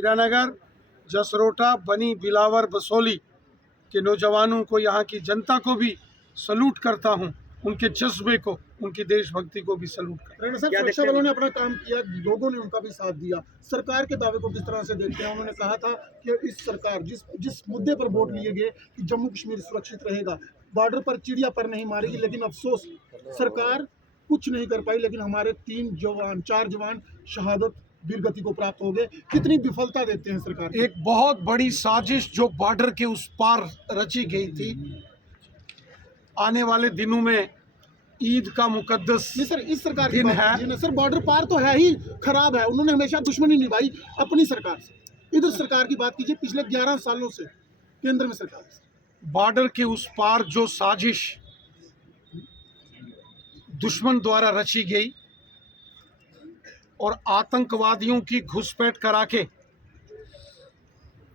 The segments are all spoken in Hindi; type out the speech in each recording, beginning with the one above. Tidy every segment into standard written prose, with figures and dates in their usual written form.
हीरानगर, जसरोटा, बनी, बिलावर, बसोली के नौजवानों को, यहाँ की जनता को भी सलूट करता हूँ, उनके जज्बे को, उनकी देशभक्ति को भी सलूट करता हूँ। सुरक्षा बलों ने अपना काम किया, लोगों ने उनका भी साथ दिया। सरकार के दावे को किस तरह से देखते हैं? उन्होंने कहा था कि इस सरकार जिस मुद्दे पर वोट लिए गए कि जम्मू कश्मीर सुरक्षित रहेगा, बॉर्डर पर चिड़िया पर नहीं मारेगी, लेकिन अफसोस सरकार कुछ नहीं कर पाई। लेकिन हमारे 4 जवान शहादत वीरगति को प्राप्त हो गए। कितनी विफलता देते हैं सरकार? एक बहुत बड़ी साजिश जो बॉर्डर के उस पार रची गई थी, आने वाले दिनों में ईद का मुकद्दस सर, इस सरकार दिन है। सर, बॉर्डर पार तो है ही खराब है, उन्होंने हमेशा दुश्मनी निभाई अपनी सरकार से। इधर सरकार की बात कीजिए, पिछले 11 सालों से केंद्र में सरकार है। बॉर्डर के उस पार जो साजिश दुश्मन द्वारा रची गई और आतंकवादियों की घुसपैठ करा के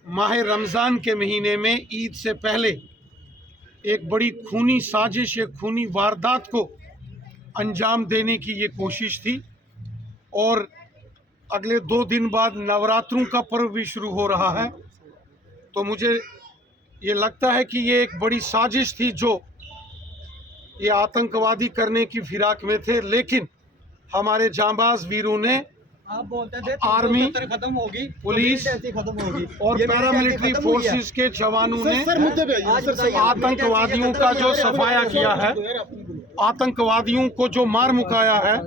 माह रमज़ान के महीने में ईद से पहले एक बड़ी खूनी साजिश, एक खूनी वारदात को अंजाम देने की ये कोशिश थी। और अगले 2 दिन बाद नवरात्रों का पर्व भी शुरू हो रहा है, तो मुझे ये लगता है कि ये एक बड़ी साजिश थी जो ये आतंकवादी करने की फिराक में थे। लेकिन हमारे जांबाज वीरों ने, आर्मी, पुलिस और पैरामिलिट्री फोर्सेस के जवानों ने आतंकवादियों का जो सफाया किया है, आतंकवादियों को जो मार मुकाया है,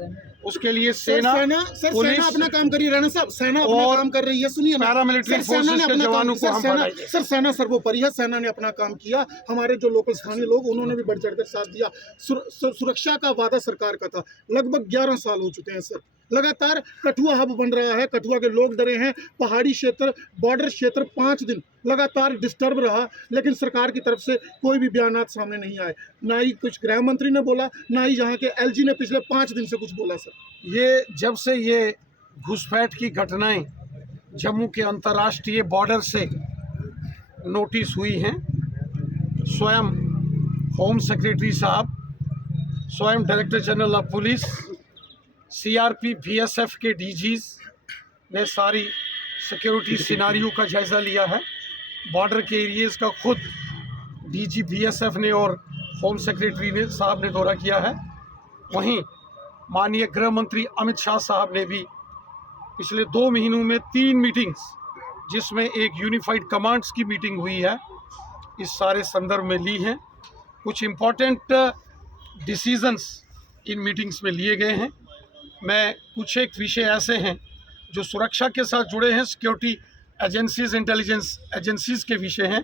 उसके लिए सेना पुलिस अपना काम कर रही है। राणा साहब, सेना अपना काम कर रही है, सुनिए। पैरामिलिट्री फोर्सेस के जवानों को हम बधाई देते हैं। सर, सेना सर्वोपरि है, सेना ने अपना काम किया। हमारे जो लोकल स्थानीय लोग, उन्होंने भी बढ़ चढ़कर साथ दिया। सुरक्षा का वादा सरकार का था। लगभग 11 साल हो चुके हैं सर। लगातार कठुआ हब बन रहा है, कठुआ के लोग डरे हैं। पहाड़ी क्षेत्र, बॉर्डर क्षेत्र 5 दिन लगातार डिस्टर्ब रहा, लेकिन सरकार की तरफ से कोई भी बयानात सामने नहीं आए। ना ही कुछ गृह मंत्री ने बोला, ना ही यहाँ के एलजी ने पिछले 5 दिन से कुछ बोला। सर, ये जब से ये घुसपैठ की घटनाएं जम्मू के अंतर्राष्ट्रीय बॉर्डर से नोटिस हुई हैं, स्वयं होम सेक्रेटरी साहब, स्वयं director general of police, CRP, BSF के डीजीज ने सारी सिक्योरिटी सिनारियो का जायज़ा लिया है। बॉर्डर के एरियाज़ का खुद डीजी बीएसएफ ने और होम सेक्रेटरी ने साहब ने दौरा किया है। वहीं माननीय गृह मंत्री अमित शाह साहब ने भी पिछले 2 महीनों में 3 मीटिंग्स, जिसमें एक यूनिफाइड कमांड्स की मीटिंग हुई है, इस सारे संदर्भ में ली हैं। कुछ इम्पोर्टेंट डिसीजंस इन मीटिंग्स में लिए गए हैं। मैं कुछ एक विषय ऐसे हैं जो सुरक्षा के साथ जुड़े हैं, सिक्योरिटी एजेंसीज, इंटेलिजेंस एजेंसीज के विषय हैं,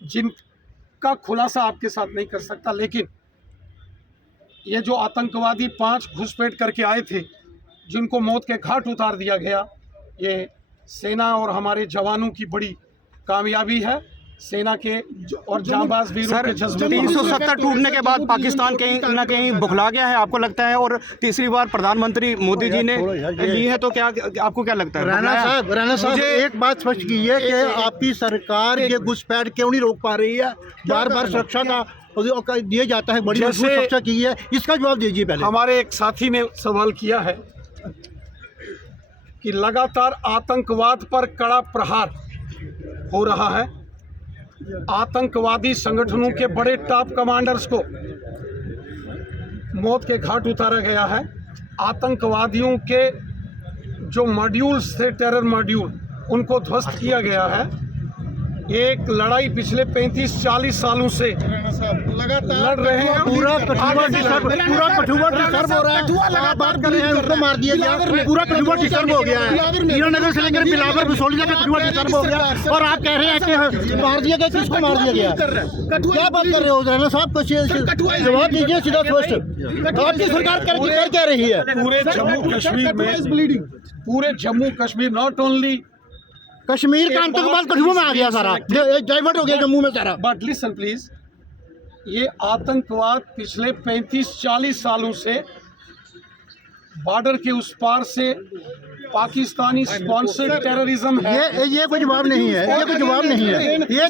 जिनका खुलासा आपके साथ नहीं कर सकता। लेकिन ये जो आतंकवादी 5 घुसपैठ करके आए थे, जिनको मौत के घाट उतार दिया गया, ये सेना और हमारे जवानों की बड़ी कामयाबी है। सेना के और जांबाज वीरों के जज्बे। 370 टूटने के बाद पाकिस्तान कहीं ना कहीं बुखला गया है, आपको लगता है? और तीसरी बार प्रधानमंत्री मोदी जी ने ली है, तो क्या आपको क्या लगता है? राणा साहब, एक बात स्पष्ट कीजिए कि आपकी सरकार ये घुसपैठ क्यों नहीं रोक पा रही है? बार बार सुरक्षा का दिया जाता है, बड़ी मजबूत सुरक्षा की है, इसका जवाब दीजिए पहले। हमारे एक साथी ने सवाल किया है कि लगातार आतंकवाद पर कड़ा प्रहार हो रहा है, आतंकवादी संगठनों के बड़े टॉप कमांडर्स को मौत के घाट उतारा गया है, आतंकवादियों के जो मॉड्यूल्स थे, टेरर मॉड्यूल, उनको ध्वस्त किया गया है। एक लड़ाई पिछले 35-40 सालों से लड़ रहे हैं। पूरा कठुआ डिस्टर्ब हो रहा है। आप बात कर रहे हैं, उसको मार दिया गया, पूरा कठुआ डिस्टर्ब हो गया है। हीरानगर से लेकर बिलावर, बिसोली तक कठुआ डिस्टर्ब हो गया, और आप कह रहे हैं कि मार दिया गया। किसको मार दिया गया? क्या बात कर रहे हो राणा साहब? कुछ जवाब दीजिए सीधा स्पष्ट। आपकी सरकार कर क्या रही है? पूरे जम्मू कश्मीर में, पूरे जम्मू कश्मीर, नॉट ओनली कश्मीर का आतंकवाद कठुआ में आ गया, सारा डाइवर्ट हो गया जम्मू में सारा। बट लिसन प्लीज, ये आतंकवाद पिछले 35-40 सालों से बॉर्डर के उस पार से पाकिस्तानी स्पॉन्सर्ड टेररिज्म है। ये कोई जवाब नहीं है, ये कोई जवाब नहीं है, ये